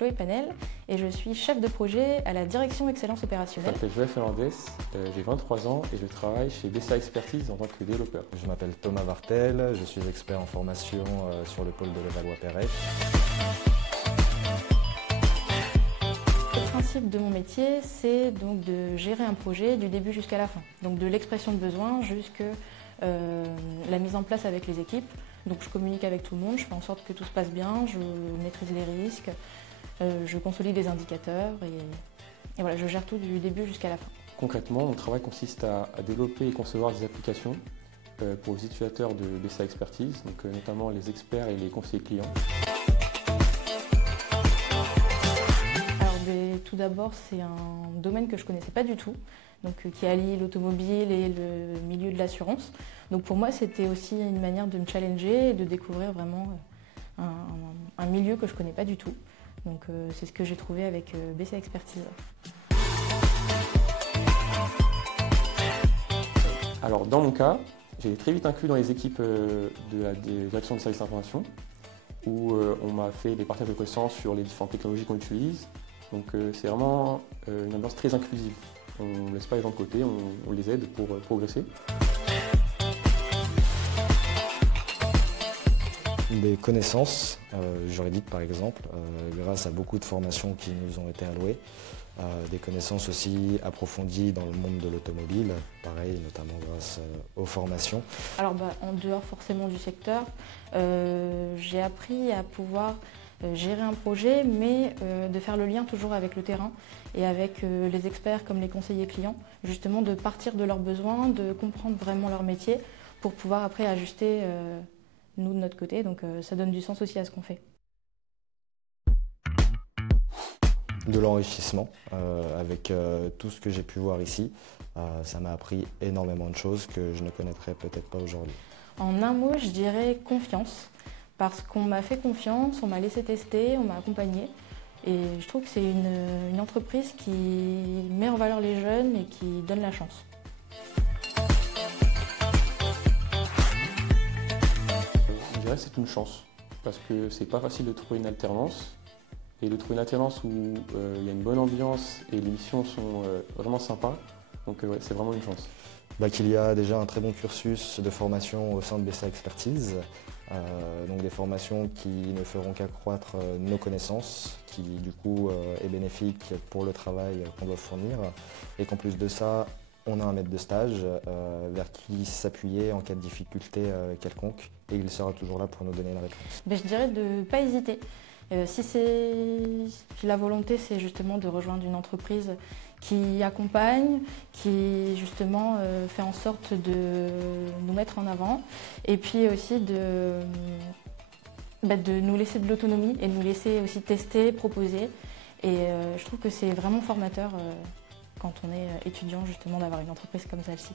Chloé Panel et je suis chef de projet à la direction excellence opérationnelle. Je m'appelle Joël Fernandez, j'ai 23 ans et je travaille chez BCA Expertise en tant que développeur. Je m'appelle Thomas Vartel, je suis expert en formation sur le pôle de Levallois-Perret. Le principe de mon métier, c'est donc de gérer un projet du début jusqu'à la fin. Donc de l'expression de besoin jusqu'à la mise en place avec les équipes. Donc je communique avec tout le monde, je fais en sorte que tout se passe bien, je maîtrise les risques, je consolide les indicateurs et voilà, je gère tout du début jusqu'à la fin. Concrètement, mon travail consiste à développer et concevoir des applications pour les utilisateurs de BCA Expertise, donc notamment les experts et les conseillers clients. Tout d'abord, c'est un domaine que je ne connaissais pas du tout, donc, qui allie l'automobile et le milieu de l'assurance. Donc pour moi, c'était aussi une manière de me challenger et de découvrir vraiment un milieu que je ne connais pas du tout. Donc c'est ce que j'ai trouvé avec BCA Expertise. Alors dans mon cas, j'ai très vite inclus dans les équipes de la direction de services d'information, où on m'a fait des partages de connaissances sur les différentes technologies qu'on utilise. Donc c'est vraiment une ambiance très inclusive. On ne laisse pas les gens de côté, on les aide pour progresser. Des connaissances juridiques par exemple, grâce à beaucoup de formations qui nous ont été allouées. Des connaissances aussi approfondies dans le monde de l'automobile, pareil, notamment grâce aux formations. Alors en dehors forcément du secteur, j'ai appris à pouvoir gérer un projet, mais de faire le lien toujours avec le terrain et avec les experts comme les conseillers clients, justement de partir de leurs besoins, de comprendre vraiment leur métier pour pouvoir après ajuster nous de notre côté. Donc ça donne du sens aussi à ce qu'on fait. De l'enrichissement avec tout ce que j'ai pu voir ici. Ça m'a appris énormément de choses que je ne connaîtrais peut-être pas aujourd'hui. En un mot, je dirais confiance. Parce qu'on m'a fait confiance, on m'a laissé tester, on m'a accompagné. Et je trouve que c'est une entreprise qui met en valeur les jeunes et qui donne la chance. Je dirais que c'est une chance, parce que c'est pas facile de trouver une alternance. Et de trouver une alternance où il y a une bonne ambiance et les missions sont vraiment sympas. Donc ouais, c'est vraiment une chance. Qu'il y a déjà un très bon cursus de formation au sein de BCA Expertise. Donc des formations qui ne feront qu'accroître nos connaissances, qui du coup est bénéfique pour le travail qu'on doit fournir. Et qu'en plus de ça, on a un maître de stage vers qui s'appuyer en cas de difficulté quelconque. Et il sera toujours là pour nous donner la réponse. Je dirais de ne pas hésiter. Si la volonté, c'est justement de rejoindre une entreprise qui accompagne, qui justement fait en sorte de nous mettre en avant et puis aussi de nous laisser de l'autonomie et de nous laisser aussi tester, proposer. Et je trouve que c'est vraiment formateur quand on est étudiant justement d'avoir une entreprise comme celle-ci.